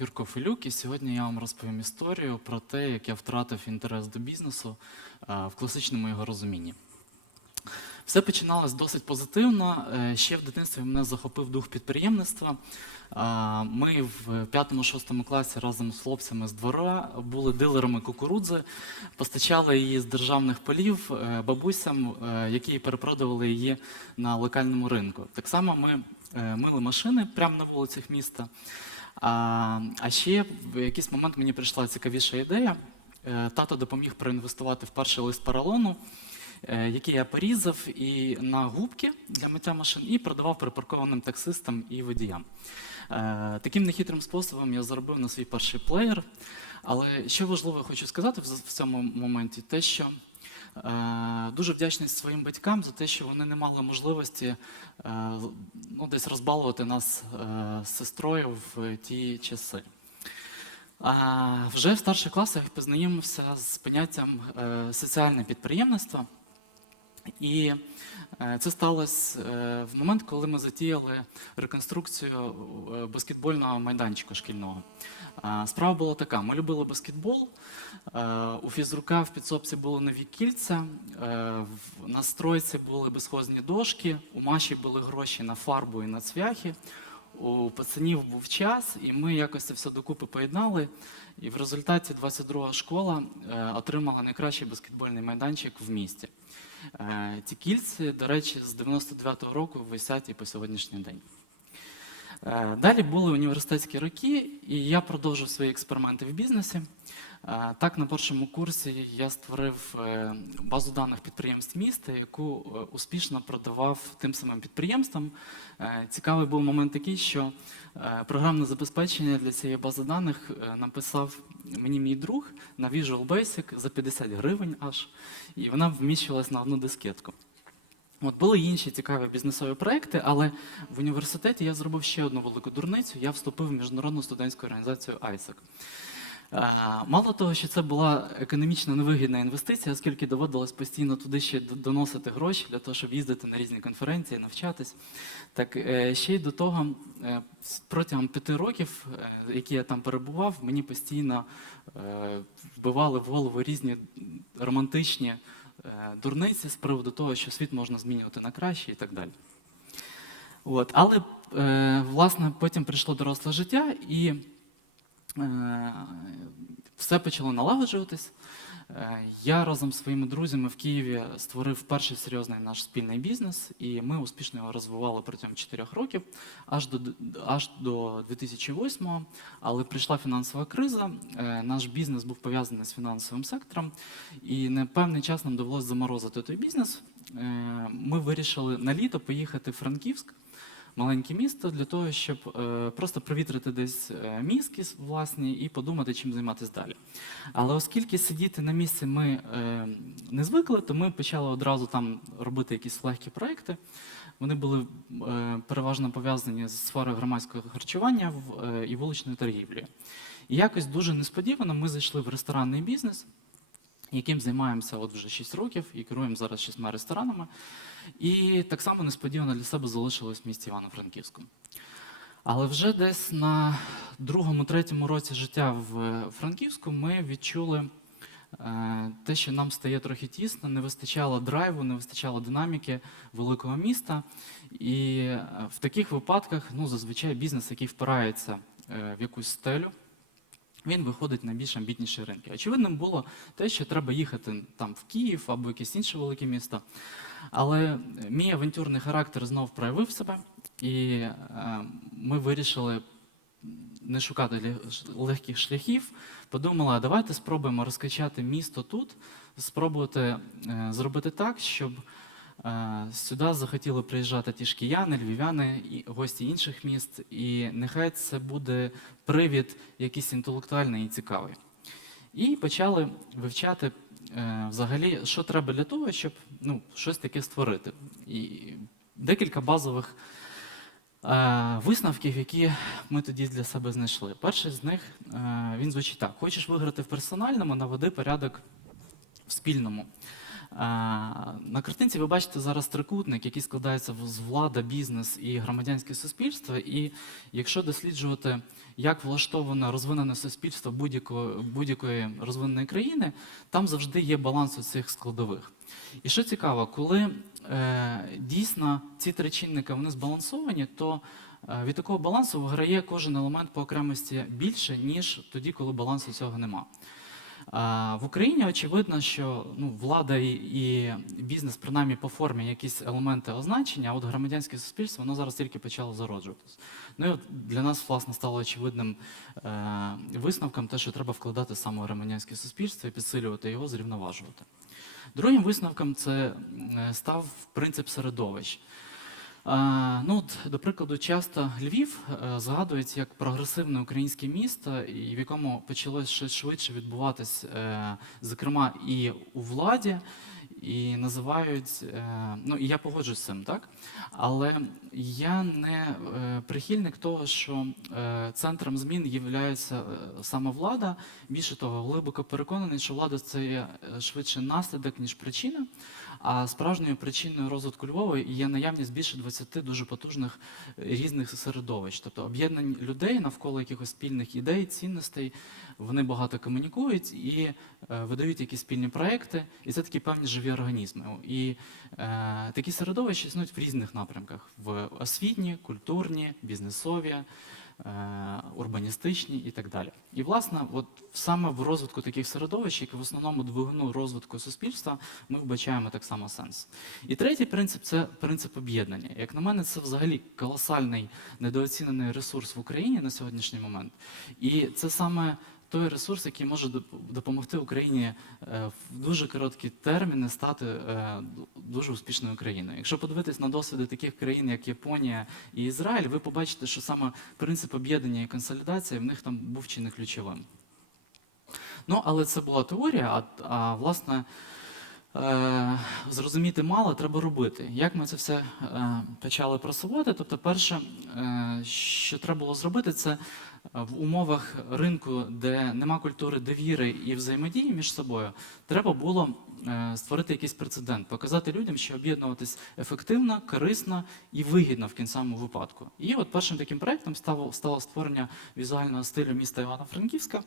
Юрко Филюк, і сьогодні я вам розповім історію про те, як я втратив інтерес до бізнесу е, в класичному його розумінні. Все починалось досить позитивно. Е, Ще в дитинстві мене захопив дух підприємництва. Е, Ми в 5-6 класі разом з хлопцями з двора були дилерами кукурудзи, постачали її з державних полів бабусям, які перепродавали її на локальному ринку. Так само ми мили машини прямо на вулицях міста. А, а ще в якийсь момент мені прийшла цікавіша ідея. Е, Тато допоміг проінвестувати в перший лист поролону, е, який я порізав і на губки для миття машин і продавав припаркованим таксистам і водіям. Е, Таким нехитрим способом я заробив на свій перший плеєр. Але що важливо хочу сказати в цьому моменті, те, що дуже вдячний своїм батькам за те, що вони не мали можливості е, ну, десь розбалувати нас е, з сестрою в ті часи. А вже в старших класах познайомився з поняттям е, соціальне підприємництво. І е, це сталося е, в момент, коли ми затіяли реконструкцію е, баскетбольного майданчика шкільного. Справа була така: ми любили баскетбол. У фізрука в підсобці були нові кільця, на стройці були безхозні дошки, у Маші були гроші на фарбу і на цвяхи. У пацанів був час, і ми якось це все докупи поєднали. І в результаті 22 школа е, отримала найкращий баскетбольний майданчик в місті. Е, Ці кільці, до речі, з 99-го року висять і по сьогоднішній день. Е, Далі були університетські роки, і я продовжив свої експерименти в бізнесі. Так, на першому курсі я створив е, базу даних підприємств міста, яку е, успішно продавав тим самим підприємствам. Е, Цікавий був момент такий, що програмне забезпечення для цієї бази даних написав мені мій друг на Visual Basic за 50 гривень аж, і вона вміщувалась на одну дискетку. От були інші цікаві бізнесові проекти, але в університеті я зробив ще одну велику дурницю. Я вступив в міжнародну студентську організацію ISAC. Мало того, що це була економічно невигідна інвестиція, оскільки доводилось постійно туди ще доносити гроші для того, щоб їздити на різні конференції, навчатись. Так е, ще й до того, е, протягом п'яти років, е, які я там перебував, мені постійно вбивали в голову різні романтичні дурниці з приводу того, що світ можна змінювати на краще і так далі. От. Але власне потім прийшло доросле життя, і все почало налагоджуватись. Е, Я разом з своїми друзями в Києві створив перший серйозний наш спільний бізнес, і ми успішно його розвивали протягом 4 років, аж до, аж до 2008-го. Але прийшла фінансова криза, е, наш бізнес був пов'язаний з фінансовим сектором, і на певний час нам довелося заморозити той бізнес. Е, Ми вирішили на літо поїхати в Франківськ маленьке місто для того, щоб е, просто провітрити десь е, мізки власні і подумати, чим займатися далі. Але оскільки сидіти на місці ми е, не звикли, то ми почали одразу там робити якісь легкі проекти. Вони були переважно пов'язані з сферою громадського харчування і вуличною торгівлею. І якось дуже несподівано ми зайшли в ресторанний бізнес, яким займаємося от вже 6 років і керуємо зараз шістьма ресторанами. І так само несподівано для себе залишилось в місті Івано-Франківську. Але вже десь на другому-третьому році життя в Франківську ми відчули е, те, що нам стає трохи тісно, не вистачало драйву, не вистачало динаміки великого міста. І е, в таких випадках ну, зазвичай бізнес, який впирається е, в якусь стелю, він виходить на більш амбітніші ринки. Очевидним було те, що треба їхати там в Київ або якесь інше велике місто. Але мій авантюрний характер знов проявив себе, і е, ми вирішили не шукати легких шляхів. Подумали, а давайте спробуємо розкачати місто тут, спробувати е, зробити так, щоб е, сюди захотіли приїжджати ті ж кияни, львів'яни гості інших міст. І нехай це буде привід якийсь інтелектуальний і цікавий. І почали вивчати е, взагалі, що треба для того, щоб ну, щось таке створити. І декілька базових е, висновків, які ми тоді для себе знайшли. Перший з них е, він звучить так: хочеш виграти в персональному, наведи порядок в спільному. На картинці ви бачите зараз трикутник, який складається з влада, бізнес і громадянське суспільство. І якщо досліджувати, як влаштоване розвинене суспільство будь-якої, будь-якої розвиненої країни, там завжди є баланс у цих складових. І що цікаво, коли е, дійсно ці три чинники вони збалансовані, то е, від такого балансу виграє кожен елемент по окремості більше, ніж тоді, коли балансу цього нема. В Україні очевидно, що ну, влада і, і бізнес, принаймні по формі, якісь елементи означення, а от громадянське суспільство воно зараз тільки почало зароджуватися. Ну і от для нас власне стало очевидним е, висновком те, що треба вкладати саме громадянське суспільство і підсилювати його, зрівноважувати. Другим висновком це е, став принцип середовищ. Ну, от, до прикладу, часто Львів е, згадується як прогресивне українське місто, і в якому почалось щось швидше відбуватись, е, зокрема, і у владі, і називають, е, ну і я погоджуюсь з цим, так? Але я не прихильник того, що центром змін є саме влада. Більше того, глибоко переконаний, що влада це є швидше наслідок, ніж причина. А справжньою причиною розвитку Львова є наявність більше 20 дуже потужних е, різних середовищ, тобто об'єднань людей навколо якихось спільних ідей, цінностей. Вони багато комунікують і е, видають якісь спільні проекти, і це такі певні живі організми. І е, такі середовища існують в різних напрямках: в освітні, культурні, бізнесові. Е, Урбаністичні і так далі. І, власне, от саме в розвитку таких середовищ, як в основному двигуну розвитку суспільства, ми вбачаємо так само сенс. І третій принцип це принцип об'єднання. Як на мене, це взагалі колосальний недооцінений ресурс в Україні на сьогоднішній момент. І це саме той ресурс, який може допомогти Україні е, в дуже короткі терміни стати е, дуже успішною країною. Якщо подивитись на досвіди таких країн, як Японія і Ізраїль, ви побачите, що саме принцип об'єднання і консолідації в них там був чи не ключовим. Ну, але це була теорія, а, а власне. Е, зрозуміти мало, треба робити. Як ми це все почали просувати? Тобто, перше, що треба було зробити, це в умовах ринку, де нема культури довіри і взаємодії між собою, треба було е, створити якийсь прецедент, показати людям, що об'єднуватись ефективно, корисно і вигідно в кінцевому випадку. І от першим таким проектом стало, стало створення візуального стилю міста Івано-Франківська.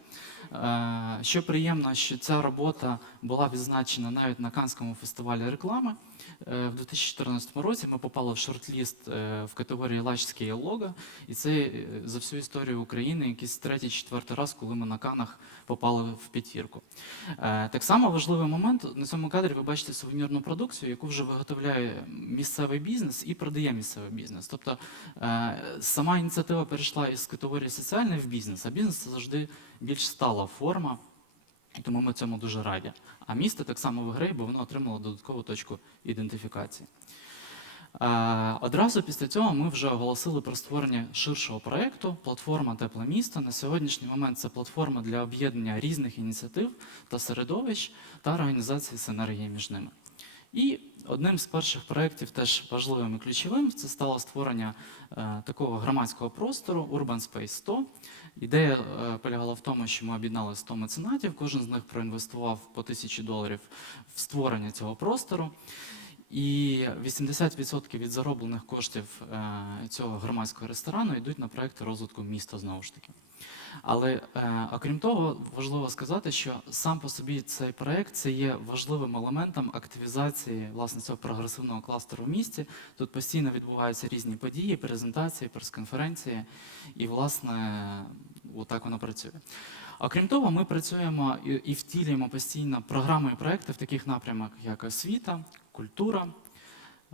Е, Що приємно, що ця робота була відзначена навіть на Канському фестивалі реклами. Е, В 2014 році ми попали в шорт-ліст е, в категорії Лачське лого, і це е, за всю історію України якийсь третій-четвертий раз, коли ми на Канах попали в п'ятірку. Е, Так само важливий момент на цьому кадрі ви бачите сувенірну продукцію, яку вже виготовляє місцевий бізнес і продає місцевий бізнес. Тобто е, сама ініціатива перейшла із категорії соціальної в бізнес, а бізнес це завжди більш стала форма. І тому ми цьому дуже раді. А місто так само виграє, бо воно отримало додаткову точку ідентифікації. Одразу після цього ми вже оголосили про створення ширшого проєкту платформа Тепле місто. На сьогоднішній момент це платформа для об'єднання різних ініціатив та середовищ та організації синергії між ними. І одним з перших проєктів, теж важливим і ключовим, це стало створення е, такого громадського простору Urban Space 100. Ідея е, полягала в тому, що ми об'єднали 100 меценатів, кожен з них проінвестував по тисячі доларів в створення цього простору. І 80% від зароблених коштів е, цього громадського ресторану йдуть на проекти розвитку міста знову ж таки. Але е, окрім того, важливо сказати, що сам по собі цей проект це є важливим елементом активізації власне цього прогресивного кластеру в місті. Тут постійно відбуваються різні події, презентації, прес-конференції, і власне отак воно працює. Окрім того, ми працюємо і, втілюємо постійно програми і проекти в таких напрямах, як освіта, культура,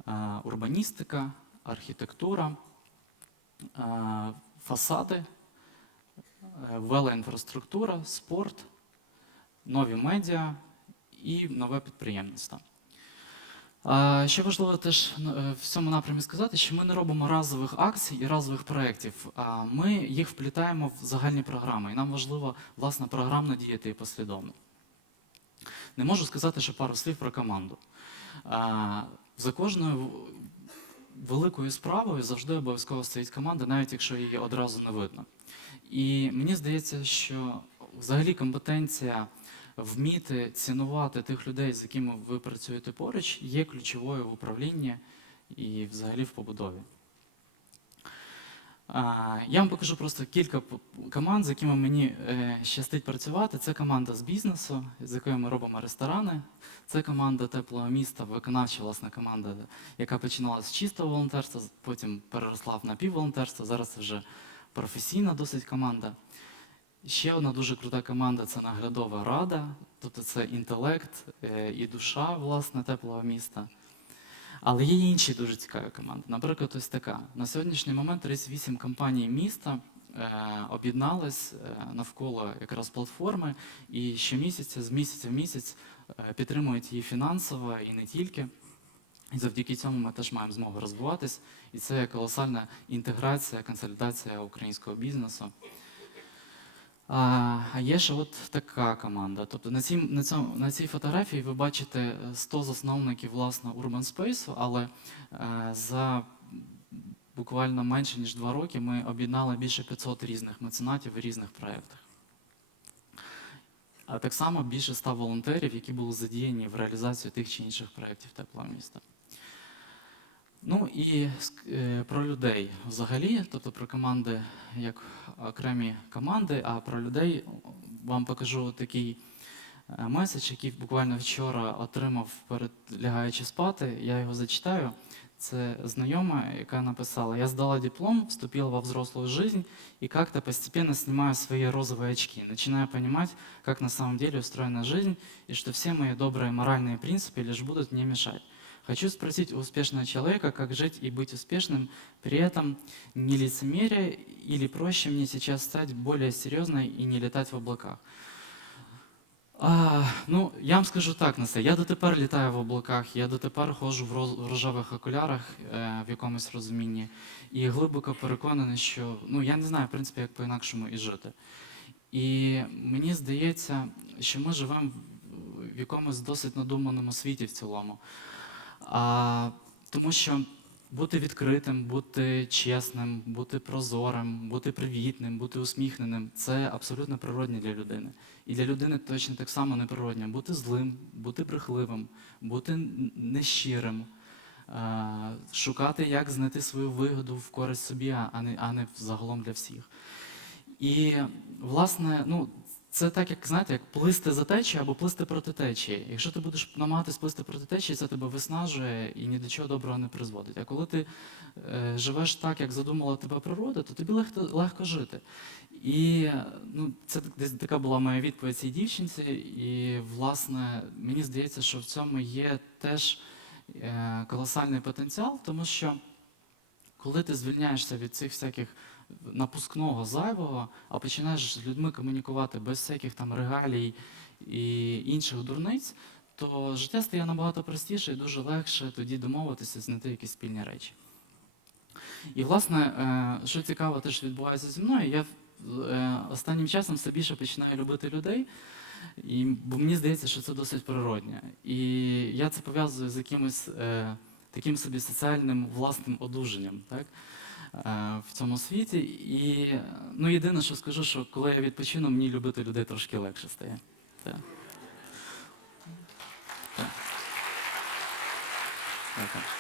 е, урбаністика, архітектура, е, фасади, е, велоінфраструктура, спорт, нові медіа і нове підприємництво. Ще важливо теж е, в цьому напрямі сказати, що ми не робимо разових акцій і разових проєктів, а ми їх вплітаємо в загальні програми. І нам важливо власне програмно діяти і послідовно. Не можу сказати, що пару слів про команду. За кожною великою справою завжди обов'язково стоїть команда, навіть якщо її одразу не видно. І мені здається, що взагалі компетенція вміти цінувати тих людей, з якими ви працюєте поруч, є ключовою в управлінні і взагалі в побудові. Я вам покажу просто кілька команд, з якими мені е, щастить працювати. Це команда з бізнесу, з якою ми робимо ресторани. Це команда теплого міста, виконавча власне команда, яка починала з чистого волонтерства, потім переросла в напівволонтерство. Зараз це вже професійна досить команда. Ще одна дуже крута команда це наглядова рада, тобто це інтелект е, і душа власне теплого міста. Але є інші дуже цікаві команди. Наприклад, ось така. На сьогоднішній момент 38 компаній міста е, об'єднались е, навколо якраз платформи і щомісяця, з місяця в місяць підтримують її фінансово і не тільки. І завдяки цьому ми теж маємо змогу розвиватись. І це колосальна інтеграція, консолідація українського бізнесу. А є ще от така команда. Тобто на, цій, на, цьому, на цій фотографії ви бачите е, 100 засновників власне Urban Space, але е, за буквально менше ніж два роки ми об'єднали більше 500 різних меценатів в різних проєктах. А так само більше 100 волонтерів, які були задіяні в реалізацію тих чи інших проєктів теплого міста. Ну і е, про людей взагалі, тобто про команди як окремі команди, а про людей вам покажу такий е, меседж, який буквально вчора отримав перед лягаючи спати. Я його зачитаю. Це знайома, яка написала: Я сдала диплом, вступила во взрослую жизнь и как-то постепенно снимаю свои розовые очки, начинаю понимать, как на самом деле устроена жизнь, и что все мои добрые моральные принципы лишь будут мне мешать. Хочу спросить у успешного человека, как жить и быть успешным, при этом не лицемерие, или проще мне сейчас стать более серьезной и не летать в облаках. А, ну, я вам скажу так на це. Я дотепер літаю в облаках, я дотепер ходжу в, роз, в рожевих окулярах е, в якомусь розумінні, і глибоко переконаний, що ну я не знаю, в принципі, як по-інакшому і жити. І мені здається, що ми живемо в- в якомусь досить надуманому світі в цілому. А, тому що бути відкритим, бути чесним, бути прозорим, бути привітним, бути усміхненим це абсолютно природне для людини. І для людини точно так само неприродне бути злим, бути брехливим, бути нещирим, шукати, як знайти свою вигоду в користь собі, а не, а не загалом для всіх. І, власне, ну, це так, як знаєте, як плисти за течією або плисти проти течії. Якщо ти будеш намагатись плисти проти течії, це тебе виснажує і ні до чого доброго не призводить. А коли ти е, живеш так, як задумала тебе природа, то тобі легко, легко жити. І ну, це десь така була моя відповідь цій дівчинці. І, власне, мені здається, що в цьому є теж е, колосальний потенціал, тому що коли ти звільняєшся від цих всяких напускного зайвого, а починаєш з людьми комунікувати без всяких там регалій і інших дурниць, то життя стає набагато простіше і дуже легше тоді домовитися, знайти якісь спільні речі. І, власне, е, що цікаво, теж відбувається зі мною, я е, останнім часом все більше починаю любити людей, бо мені здається, що це досить природне. І я це пов'язую з якимось е, таким собі соціальним власним одужанням. Так? е, в цьому світі. І ну, єдине, що скажу, що коли я відпочину, мені любити людей трошки легше стає. Так. Так. Дякую.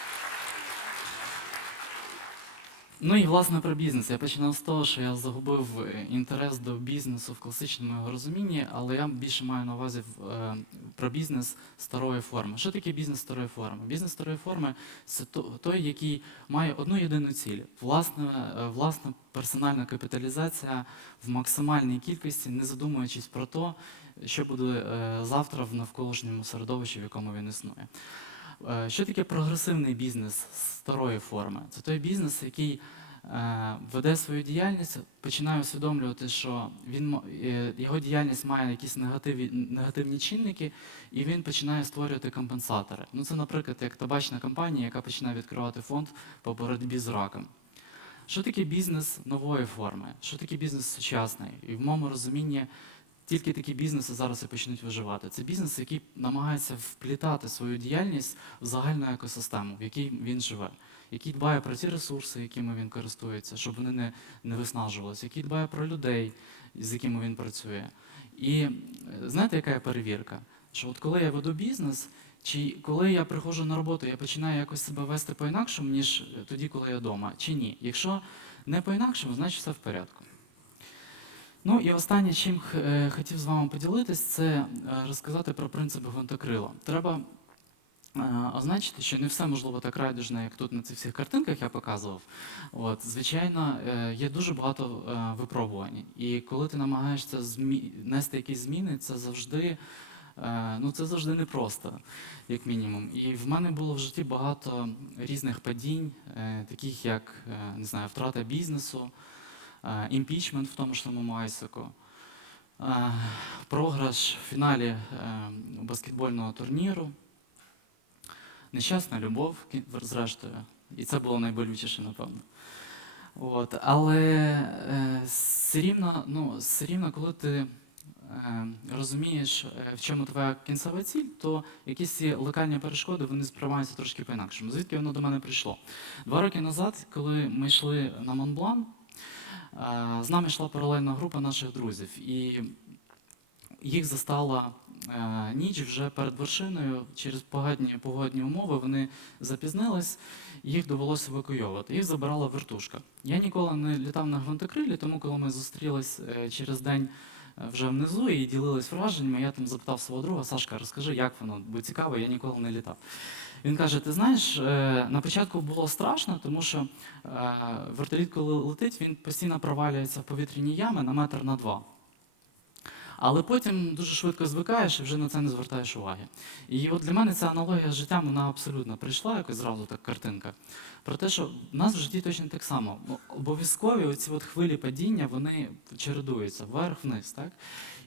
Ну і власне про бізнес. Я починав з того, що я загубив е, інтерес до бізнесу в класичному його розумінні, але я більше маю на увазі е, про бізнес старої форми. Що таке бізнес старої форми? Бізнес старої форми це той, який має одну єдину ціль власна, е, власна персональна капіталізація в максимальній кількості, не задумуючись про те, що буде завтра в навколишньому середовищі, в якому він існує. Е, Що таке прогресивний бізнес старої форми? Це той бізнес, який е, веде свою діяльність, починає усвідомлювати, що він е, його діяльність має якісь негативі, негативні чинники, і він починає створювати компенсатори. Ну, це, наприклад, як табачна компанія, яка починає відкривати фонд по боротьбі з раком. Що таке бізнес нової форми? Що таке бізнес сучасний? І в моєму розумінні тільки такі бізнеси зараз і почнуть виживати. Це бізнес, який намагається вплітати свою діяльність в загальну екосистему, в якій він живе. який дбає про ті ресурси, якими він користується, щоб вони не, не виснажувалися, який дбає про людей, з якими він працює. І е, знаєте, яка є перевірка? Що от коли я веду бізнес, чи коли я приходжу на роботу, я починаю якось себе вести по-інакшому, ніж тоді, коли я вдома, чи ні? Якщо не по-інакшому, значить все в порядку. Ну і останнє, чим е, хотів з вами поділитись, це е, розказати про принципи гвинтокрила. Треба е, означити, що не все можливо так райдужно, як тут на цих всіх картинках я показував. От, звичайно, є дуже багато випробувань. І коли ти намагаєшся змі... нести якісь зміни, це завжди. Ну, це завжди непросто, як мінімум. І в мене було в житті багато різних падінь, таких як не знаю, втрата бізнесу, імпічмент в тому ж самому Айсеку, е, програш в фіналі е, баскетбольного турніру, нещасна любов, зрештою. І це було найболючіше, напевно. От, але е, все рівно, ну, все рівно, коли ти е, розумієш, е, в чому твоя кінцева ціль, то якісь ці локальні перешкоди вони сприймаються трошки по-інакшому. Звідки воно до мене прийшло? Два роки назад, коли ми йшли на Монблан, е, з нами йшла паралельна група наших друзів, і їх застала е, ніч вже перед вершиною. Через погодні, погодні умови вони запізнились, їх довелося евакуйовувати. Їх забирала вертушка. Я ніколи не літав на гвинтокрилі, тому коли ми зустрілись е, через день вже внизу і ділились враженнями, я там запитав свого друга, Сашка, розкажи, як воно, бо цікаво, я ніколи не літав. Він каже: ти знаєш, е, на початку було страшно, тому що е, вертоліт, коли летить, він постійно провалюється в повітряні ями на метр на два. Але потім дуже швидко звикаєш і вже на це не звертаєш уваги. І от для мене ця аналогія з життям вона абсолютно прийшла, якось зразу так картинка. Про те, що в нас в житті точно так само. Обов'язкові оці от хвилі падіння вони чередуються вверх-вниз. Так?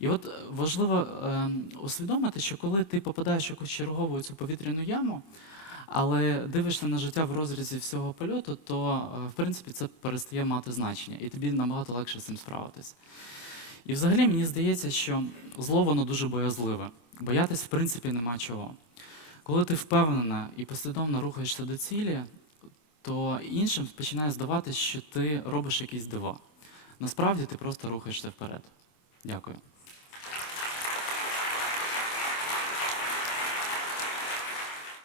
І от важливо е, усвідомити, що коли ти попадаєш в якусь чергову цю повітряну яму, але дивишся на життя в розрізі всього польоту, то е, в принципі це перестає мати значення, і тобі набагато легше з цим справитись. І взагалі мені здається, що зло воно дуже боязливе. Боятись, в принципі, нема чого. Коли ти впевнена і послідовно рухаєшся до цілі, то іншим починає здаватися, що ти робиш якісь дива. Насправді ти просто рухаєшся вперед. Дякую.